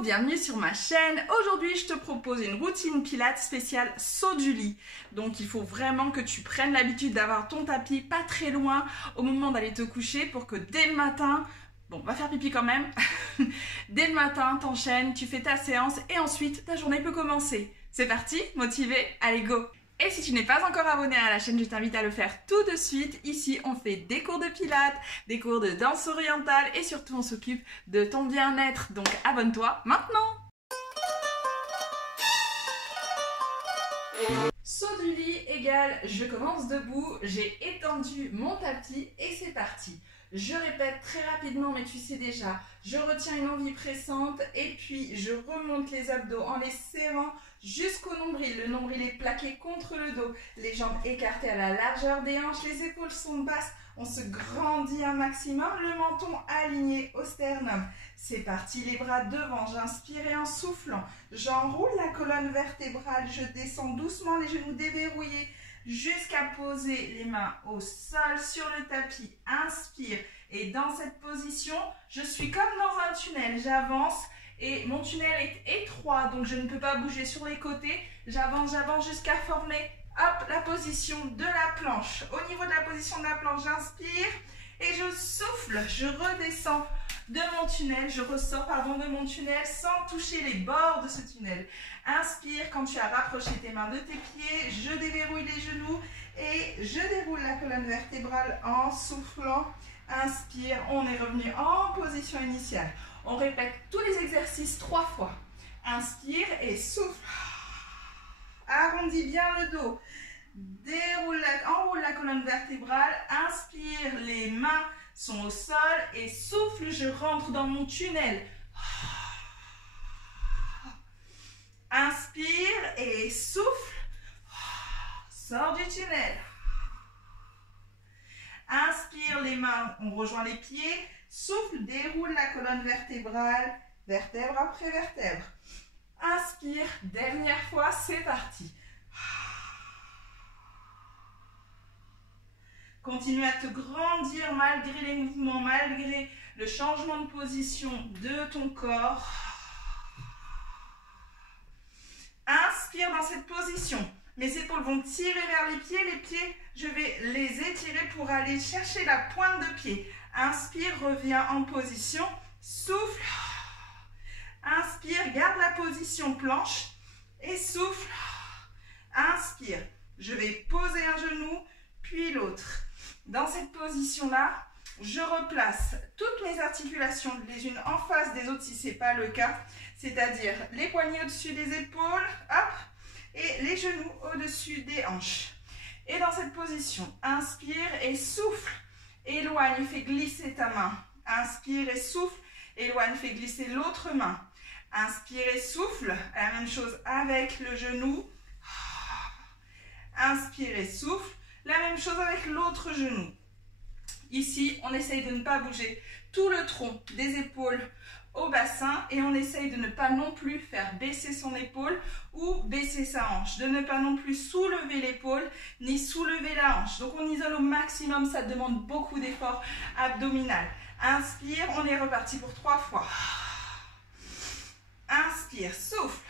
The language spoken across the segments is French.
bienvenue sur ma chaîne. Aujourd'hui, je te propose une routine pilates spéciale saut du lit. Donc, il faut vraiment que tu prennes l'habitude d'avoir ton tapis pas très loin au moment d'aller te coucher pour que dès le matin, bon, va faire pipi quand même, dès le matin, t'enchaînes, tu fais ta séance et ensuite, ta journée peut commencer. C'est parti, motivé, allez go! Et si tu n'es pas encore abonné à la chaîne, je t'invite à le faire tout de suite. Ici, on fait des cours de pilates, des cours de danse orientale et surtout, on s'occupe de ton bien-être. Donc, abonne-toi maintenant! Saut du lit égale je commence debout, j'ai étendu mon tapis et c'est parti. Je répète très rapidement, mais tu sais déjà, je retiens une envie pressante et puis je remonte les abdos en les serrant jusqu'au nombril. Le nombril est plaqué contre le dos, les jambes écartées à la largeur des hanches, les épaules sont basses, on se grandit un maximum, le menton aligné au sternum. C'est parti, les bras devant, j'inspire et en soufflant, j'enroule la colonne vertébrale, je descends doucement les genoux déverrouillés, jusqu'à poser les mains au sol sur le tapis. Inspire et dans cette position, je suis comme dans un tunnel. J'avance et mon tunnel est étroit, donc je ne peux pas bouger sur les côtés. J'avance jusqu'à former hop, la position de la planche. Au niveau de la position de la planche, j'inspire et je souffle. Je redescends de mon tunnel, je ressors de mon tunnel sans toucher les bords de ce tunnel. Inspire quand tu as rapproché tes mains de tes pieds, je déverrouille les genoux et je déroule la colonne vertébrale en soufflant. Inspire, on est revenu en position initiale. On répète tous les exercices 3 fois. Inspire et souffle. Arrondis bien le dos. Enroule la colonne vertébrale. Inspire, les mains sont au sol et souffle, je rentre dans mon tunnel. Inspire et souffle. Sors du tunnel. Inspire, les mains, on rejoint les pieds. Souffle, déroule la colonne vertébrale, vertèbre après vertèbre. Inspire, dernière fois, c'est parti. Continue à te grandir malgré les mouvements, malgré le changement de position de ton corps. Inspire dans cette position. Mes épaules vont tirer vers les pieds, je vais les étirer pour aller chercher la pointe de pied. Inspire, reviens en position, souffle. Inspire, garde la position planche et souffle. Inspire, je vais poser un genou, puis l'autre. Dans cette position-là, je replace toutes mes articulations les unes en face des autres si ce n'est pas le cas, c'est-à-dire les poignets au-dessus des épaules, hop, et les genoux au-dessus des hanches. Et dans cette position, inspire et souffle, éloigne, fais glisser ta main. Inspire et souffle, éloigne, fais glisser l'autre main. Inspire et souffle, la même chose avec le genou. Inspire et souffle, la même chose avec l'autre genou. Ici, on essaye de ne pas bouger tout le tronc des épaules au bassin et on essaye de ne pas non plus faire baisser son épaule ou baisser sa hanche. De ne pas non plus soulever l'épaule ni soulever la hanche. Donc, on isole au maximum, ça demande beaucoup d'efforts abdominal. Inspire, on est reparti pour 3 fois. Inspire, souffle.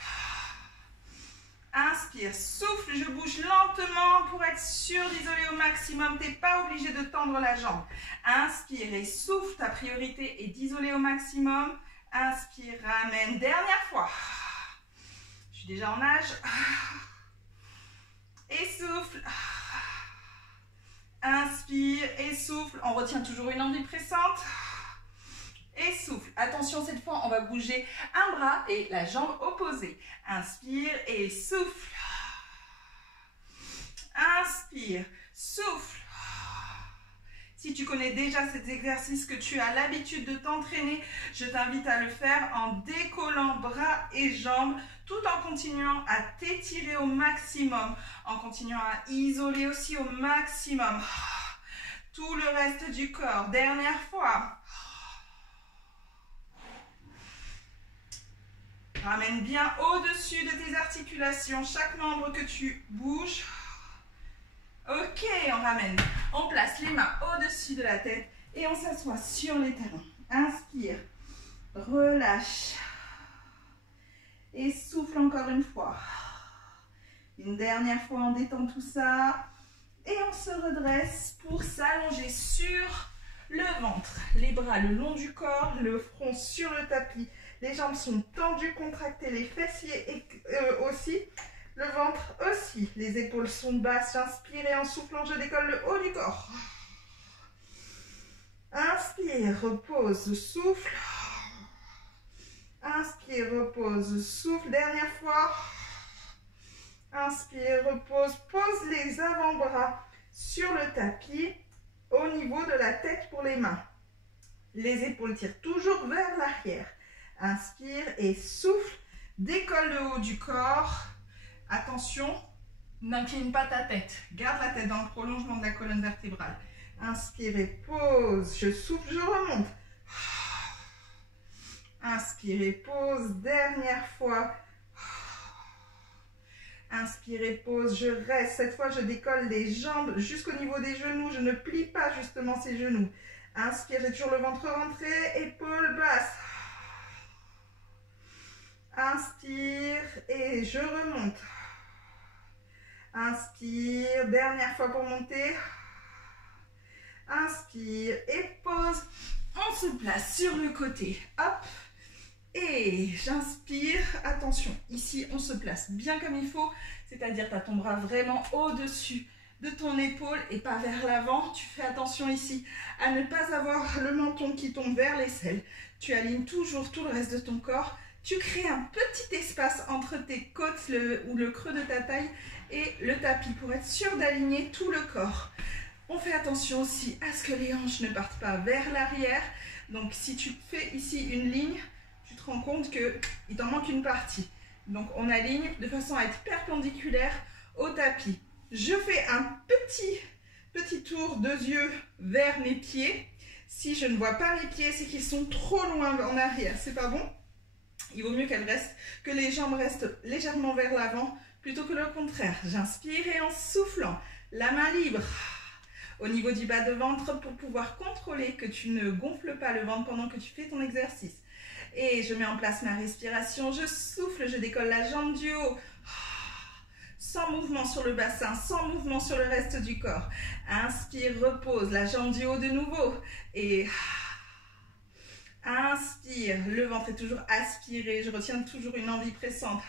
Inspire, souffle, je bouge lentement pour être sûr d'isoler au maximum. Tu n'es pas obligé de tendre la jambe. Inspire et souffle, ta priorité est d'isoler au maximum. Inspire, ramène, dernière fois. Je suis déjà en nage. Et souffle. Inspire et souffle. On retient toujours une envie pressante. Et souffle. Attention, cette fois, on va bouger un bras et la jambe opposée. Inspire et souffle. Inspire, souffle. Si tu connais déjà cet exercice, que tu as l'habitude de t'entraîner, je t'invite à le faire en décollant bras et jambes, tout en continuant à t'étirer au maximum, en continuant à isoler aussi au maximum. Tout le reste du corps. Dernière fois. Ramène bien au-dessus de tes articulations chaque membre que tu bouges. Ok, on ramène. On place les mains au-dessus de la tête et on s'assoit sur les talons. Inspire, relâche. Et souffle encore une fois. Une dernière fois, on détend tout ça. Et on se redresse pour s'allonger sur le ventre. Les bras le long du corps, le front sur le tapis. Les jambes sont tendues, contractées, les fessiers aussi. Le ventre aussi. Les épaules sont basses. J'inspire et en soufflant, je décolle le haut du corps. Inspire, repose, souffle. Inspire, repose, souffle. Dernière fois. Inspire, repose, pose les avant-bras sur le tapis au niveau de la tête pour les mains. Les épaules tirent toujours vers l'arrière. Inspire et souffle. Décolle le haut du corps. Attention, n'incline pas ta tête. Garde la tête dans le prolongement de la colonne vertébrale. Inspire et pose. Je souffle, je remonte. Inspire et pose. Dernière fois. Inspire et pose, je reste. Cette fois, je décolle les jambes jusqu'au niveau des genoux. Je ne plie pas justement ces genoux. Inspire, j'ai toujours le ventre rentré. Épaules basses. Inspire et je remonte. Inspire, dernière fois pour monter. Inspire et pose. On se place sur le côté. Hop. Et j'inspire, attention, ici on se place bien comme il faut, c'est-à-dire tu as ton bras vraiment au-dessus de ton épaule et pas vers l'avant. Tu fais attention ici à ne pas avoir le menton qui tombe vers l'aisselle. Tu alignes toujours tout le reste de ton corps. Tu crées un petit espace entre tes côtes ou le creux de ta taille et le tapis pour être sûr d'aligner tout le corps. On fait attention aussi à ce que les hanches ne partent pas vers l'arrière. Donc si tu fais ici une ligne, tu te rends compte qu'il t'en manque une partie. Donc on aligne de façon à être perpendiculaire au tapis. Je fais un petit tour de yeux vers mes pieds. Si je ne vois pas mes pieds, c'est qu'ils sont trop loin en arrière. C'est pas bon. Il vaut mieux que les jambes restent légèrement vers l'avant plutôt que le contraire. J'inspire et en soufflant, la main libre au niveau du bas de ventre pour pouvoir contrôler que tu ne gonfles pas le ventre pendant que tu fais ton exercice. Et je mets en place ma respiration, je souffle, je décolle la jambe du haut. Sans mouvement sur le bassin, sans mouvement sur le reste du corps. Inspire, repose, la jambe du haut de nouveau. Et inspire, le ventre est toujours aspiré, je retiens toujours une envie pressante.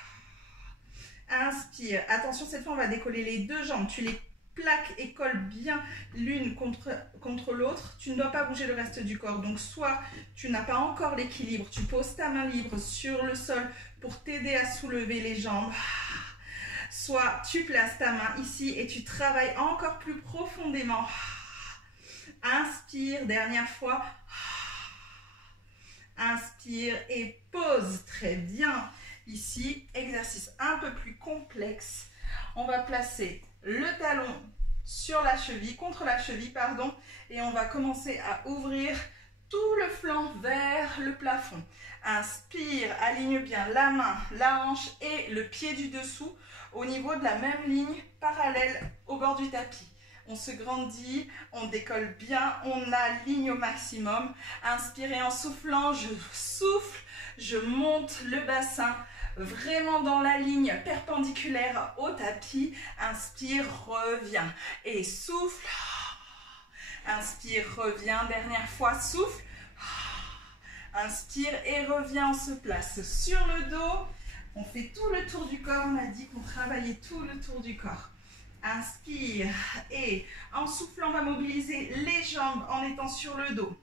Inspire, attention cette fois on va décoller les deux jambes, tu les plaques et colle bien l'une contre l'autre. Tu ne dois pas bouger le reste du corps. Donc soit tu n'as pas encore l'équilibre, tu poses ta main libre sur le sol pour t'aider à soulever les jambes. Soit tu places ta main ici et tu travailles encore plus profondément. Inspire, dernière fois. Inspire et pose. Très bien. Ici, exercice un peu plus complexe. On va placer le talon sur la cheville, contre la cheville, pardon, et on va commencer à ouvrir tout le flanc vers le plafond. Inspire, aligne bien la main, la hanche et le pied du dessous au niveau de la même ligne parallèle au bord du tapis. On se grandit, on décolle bien, on aligne au maximum. Inspirez en soufflant, je souffle, je monte le bassin vraiment dans la ligne perpendiculaire au tapis. Inspire, reviens et souffle. Inspire, reviens, dernière fois, souffle. Inspire et reviens, on se place sur le dos. On fait tout le tour du corps, on a dit qu'on travaillait tout le tour du corps. Inspire et en soufflant, on va mobiliser les jambes en étant sur le dos.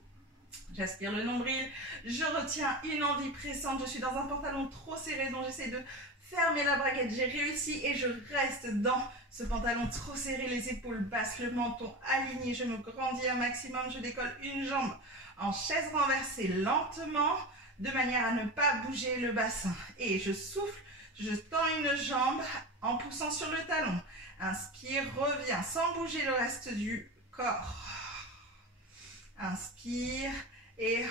J'aspire le nombril, je retiens une envie pressante, je suis dans un pantalon trop serré donc j'essaie de fermer la braguette. J'ai réussi et je reste dans ce pantalon trop serré, les épaules basses, le menton aligné, je me grandis un maximum, je décolle une jambe en chaise renversée lentement de manière à ne pas bouger le bassin. Et je souffle, je tends une jambe en poussant sur le talon. Inspire, reviens sans bouger le reste du corps. Inspire et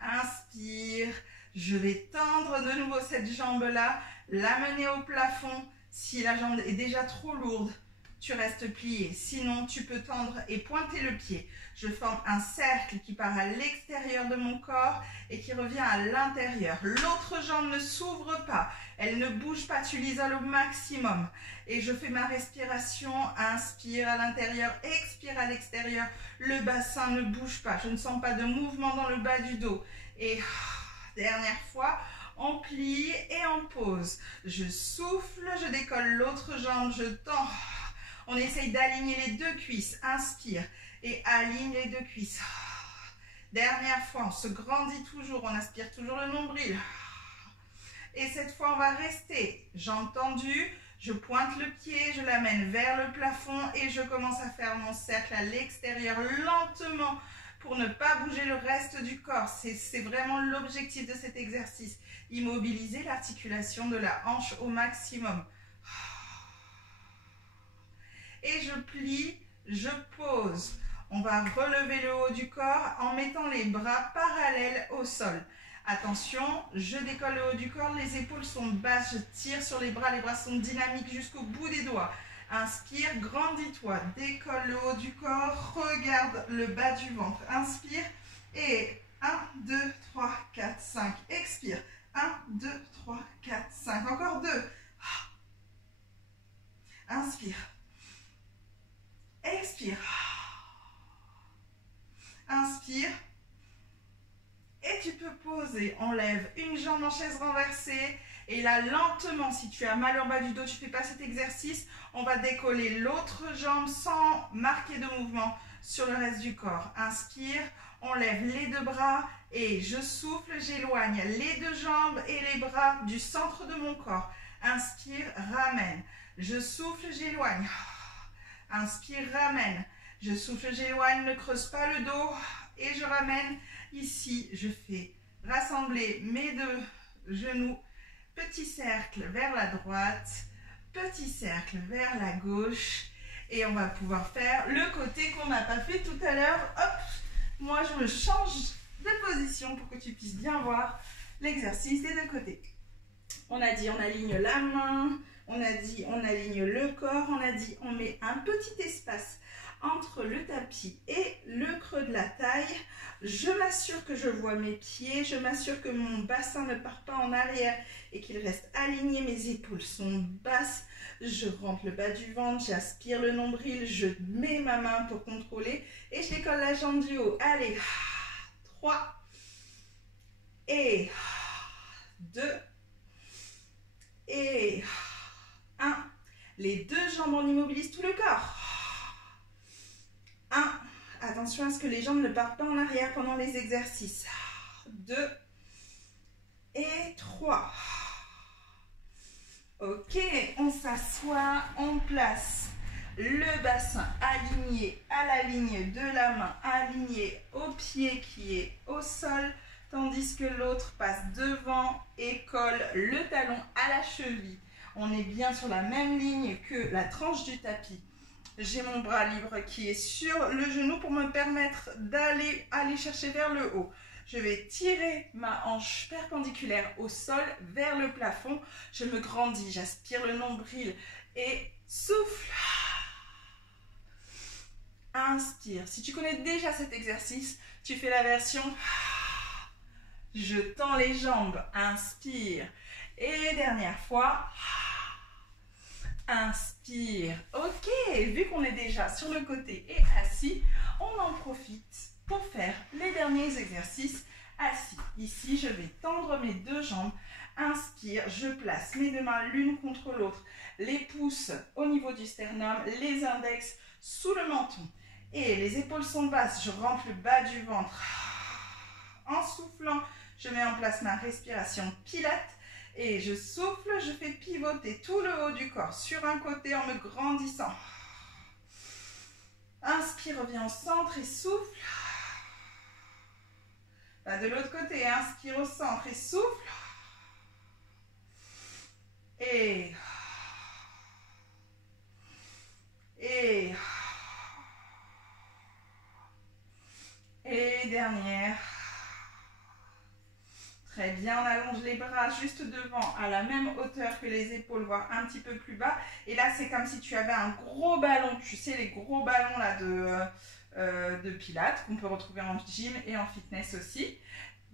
inspire. Je vais tendre de nouveau cette jambe-là, l'amener au plafond. Si la jambe est déjà trop lourde, tu restes plié. Sinon, tu peux tendre et pointer le pied. Je forme un cercle qui part à l'extérieur de mon corps et qui revient à l'intérieur. L'autre jambe ne s'ouvre pas. Elle ne bouge pas. Tu l'isoles au maximum. Et je fais ma respiration. Inspire à l'intérieur, expire à l'extérieur. Le bassin ne bouge pas. Je ne sens pas de mouvement dans le bas du dos. Et dernière fois, on plie et on pose. Je souffle, je décolle l'autre jambe, je tends. On essaye d'aligner les deux cuisses. Inspire et aligne les deux cuisses. Dernière fois, on se grandit toujours, on aspire toujours le nombril. Et cette fois, on va rester jambes tendues. Je pointe le pied, je l'amène vers le plafond et je commence à faire mon cercle à l'extérieur lentement pour ne pas bouger le reste du corps. C'est vraiment l'objectif de cet exercice. Immobiliser l'articulation de la hanche au maximum. Et je plie, je pose. On va relever le haut du corps en mettant les bras parallèles au sol. Attention, je décolle le haut du corps, les épaules sont basses, je tire sur les bras sont dynamiques jusqu'au bout des doigts. Inspire, grandis-toi, décolle le haut du corps, regarde le bas du ventre. Inspire et 1, 2, 3, 4, 5. Expire, 1, 2, 3, 4, 5. Encore 2. Inspire. Expire. Inspire. Et tu peux poser. On lève une jambe en chaise renversée. Et là, lentement, si tu as mal au bas du dos, tu ne fais pas cet exercice, on va décoller l'autre jambe sans marquer de mouvement sur le reste du corps. Inspire, on lève les deux bras et je souffle, j'éloigne les deux jambes et les bras du centre de mon corps. Inspire, ramène. Je souffle, j'éloigne. Inspire, ramène. Je souffle, j'éloigne, ne creuse pas le dos et je ramène. Ici, je fais rassembler mes deux genoux. Petit cercle vers la droite, petit cercle vers la gauche. Et on va pouvoir faire le côté qu'on n'a pas fait tout à l'heure. Hop, moi je me change de position pour que tu puisses bien voir l'exercice des deux côtés. On a dit on aligne la main, on a dit on aligne le corps, on a dit on met un petit espace entre le tapis et le creux de la taille. Je m'assure que je vois mes pieds, je m'assure que mon bassin ne part pas en arrière et qu'il reste aligné, mes épaules sont basses. Je rentre le bas du ventre, j'aspire le nombril, je mets ma main pour contrôler et je décolle la jambe du haut. Allez, 3 et 2 et 1. Les deux jambes, on immobilise tout le corps. 1. Attention à ce que les jambes ne partent pas en arrière pendant les exercices. 2 et 3. Ok, on s'assoit, on place le bassin aligné à la ligne de la main, aligné au pied qui est au sol, tandis que l'autre passe devant et colle le talon à la cheville. On est bien sur la même ligne que la tranche du tapis. J'ai mon bras libre qui est sur le genou pour me permettre d'aller chercher vers le haut. Je vais tirer ma hanche perpendiculaire au sol vers le plafond. Je me grandis, j'aspire le nombril et souffle. Inspire. Si tu connais déjà cet exercice, tu fais la version. Je tends les jambes. Inspire. Et dernière fois. Inspire. Ok, vu qu'on est déjà sur le côté et assis, on en profite pour faire les derniers exercices assis. Ici, je vais tendre mes deux jambes. Inspire, je place mes deux mains l'une contre l'autre. Les pouces au niveau du sternum, les index sous le menton. Et les épaules sont basses, je rentre le bas du ventre. En soufflant, je mets en place ma respiration Pilates. Et je souffle, je fais pivoter tout le haut du corps sur un côté en me grandissant. Inspire, reviens au centre et souffle. Pas de l'autre côté, inspire au centre et souffle. Et dernière. Très bien. bien, on allonge les bras juste devant, à la même hauteur que les épaules, voire un petit peu plus bas. Et là, c'est comme si tu avais un gros ballon, tu sais, les gros ballons là de pilates qu'on peut retrouver en gym et en fitness aussi.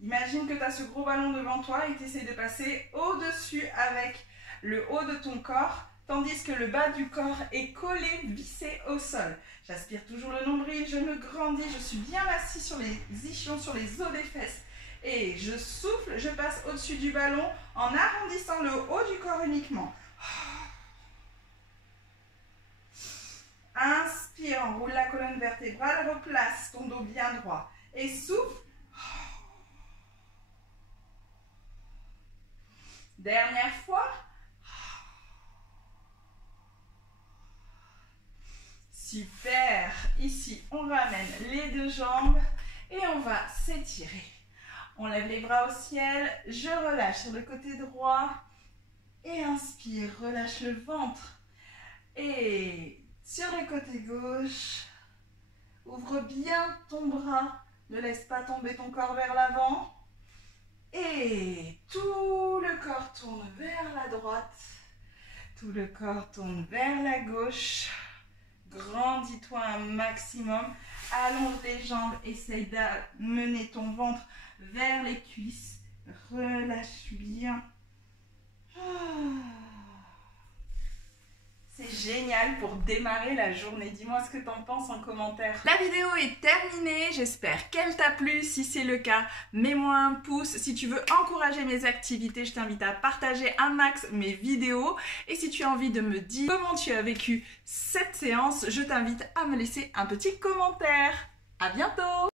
Imagine que tu as ce gros ballon devant toi et tu essaies de passer au-dessus avec le haut de ton corps, tandis que le bas du corps est collé, vissé au sol. J'aspire toujours le nombril, je me grandis, je suis bien assis sur les ischions, sur les os des fesses. Et je souffle, je passe au-dessus du ballon en arrondissant le haut du corps uniquement. Inspire, enroule la colonne vertébrale, replace ton dos bien droit. Et souffle. Dernière fois. Super. Ici, on ramène les deux jambes et on va s'étirer. On lève les bras au ciel. Je relâche sur le côté droit. Et inspire, relâche le ventre. Et sur le côté gauche, ouvre bien ton bras. Ne laisse pas tomber ton corps vers l'avant. Et tout le corps tourne vers la droite. Tout le corps tourne vers la gauche. Grandis-toi un maximum. Allonge les jambes. Essaye d'amener ton ventre vers les cuisses. Relâche bien. C'est génial pour démarrer la journée. Dis-moi ce que tu en penses en commentaire. La vidéo est terminée. J'espère qu'elle t'a plu. Si c'est le cas, mets-moi un pouce. Si tu veux encourager mes activités, je t'invite à partager un max mes vidéos. Et si tu as envie de me dire comment tu as vécu cette séance, je t'invite à me laisser un petit commentaire. À bientôt!